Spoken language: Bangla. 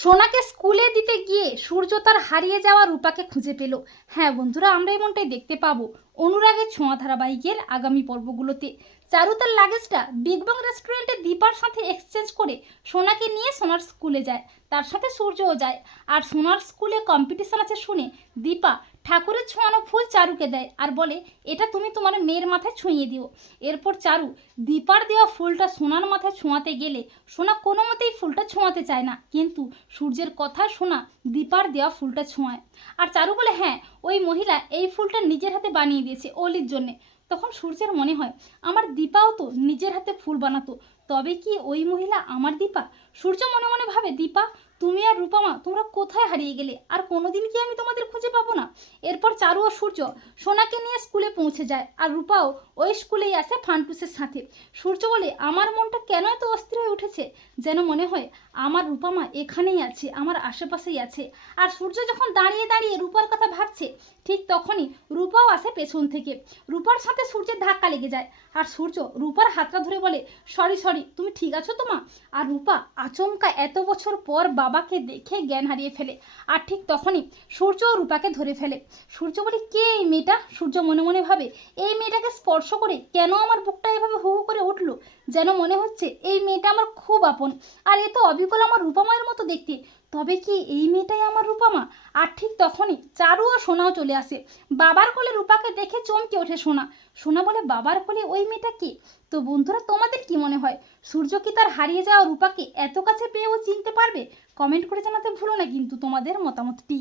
সোনাকে স্কুলে দিতে গিয়ে সূর্য তার হারিয়ে যাওয়া রূপাকে খুঁজে পেল। হ্যাঁ বন্ধুরা, আমরা এমনটাই দেখতে পাবো অনুরাগের ছোঁয়া ধারাবাহিকের আগামী পর্বগুলোতে। চারু তার লাগেজটা বিগ বং রেস্টুরেন্টে দীপার সাথে এক্সচেঞ্জ করে সোনাকে নিয়ে সোনার স্কুলে যায়। তার সাথে সূর্যও যায়। আর সোনার স্কুলে কম্পিটিশন আছে শুনে দীপা ঠাকুরের ছোঁয়ানো ফুল চারুকে দেয় আর বলে, এটা তুমি তোমার মেয়ের মাথায় ছুঁয়ে দিও। এরপর চারু দীপার দেওয়া ফুলটা সোনার মাথায় ছোঁয়াতে গেলে সোনা কোনো মতেই ফুলটা ছোঁয়াতে চায় না, কিন্তু সূর্যের কথা শোনা দীপার দেওয়া ফুলটা ছোঁয়ায়। আর চারু বলে হ্যাঁ ওই মহিলা এই ফুলটা নিজের হাতে বানিয়ে দিয়েছে অলির জন্যে। তখন সূর্যের মনে হয়, আমার দীপাও তো নিজের হাতে ফুল বানাতো, তবে কি ওই মহিলা আমার দীপা? সূর্য মনে মনে ভাবে, দীপা, তুমি আর রূপামা তোমরা কোথায় হারিয়ে গেলে? আর কোনোদিন কি আমি তোমাদের খুঁজে পাবো না? এরপর চারু ও সূর্য সোনাকে নিয়ে স্কুলে পৌঁছে যায়, আর রূপাও ওই স্কুলেই আসে ফান্টুসের সাথে। সূর্য বলে, আমার মনটা কেন এত অস্থির হয়ে উঠেছে? যেন মনে হয় আমার রূপামা এখানেই আছে, আমার আশেপাশেই আছে। আর সূর্য যখন দাঁড়িয়ে দাঁড়িয়ে রূপার কথা ভাবছে ঠিক তখনই রূপাও আসে পেছন থেকে। রূপার সাথে সূর্যের ধাক্কা লেগে যায় আর সূর্য রূপার হাতটা ধরে বলে, সরি সরি, তুমি ঠিক আছো তো মা আর রূপা আচমকা এত বছর পর বাবাকে দেখে জ্ঞান হারিয়ে ফেলে। আর ঠিক তখনই সূর্য রূপাকে ধরে ফেলে। সূর্য বলে, কে এই মেয়েটা? সূর্য মনে মনে ভাবে, এই মেয়েটাকে স্পর্শ করে কেন আমার বুকটা এভাবে হু হু করে উঠল যেন মনে হচ্ছে এই মেয়েটা আমার খুব আপন। আর এ তো অবিকল আমার রূপামায়ের মতো দেখতে। তবে কি এই মেয়েটাই আমার রূপামা? আর ঠিক তখনই চারু ও সোনাও চলে আসে। বাবার কোলে রূপাকে দেখে চমকে ওঠে সোনা। সোনা বলে, বাবার কোলে ওই মেয়েটা কে? তো বন্ধুরা, তোমাদের কি মনে হয়? সূর্য কি তার হারিয়ে যাওয়া রূপাকে এত কাছে পেয়েও চিনতে পারবে? কমেন্ট করে জানাতে ভুলো না কিন্তু তোমাদের মতামতটি।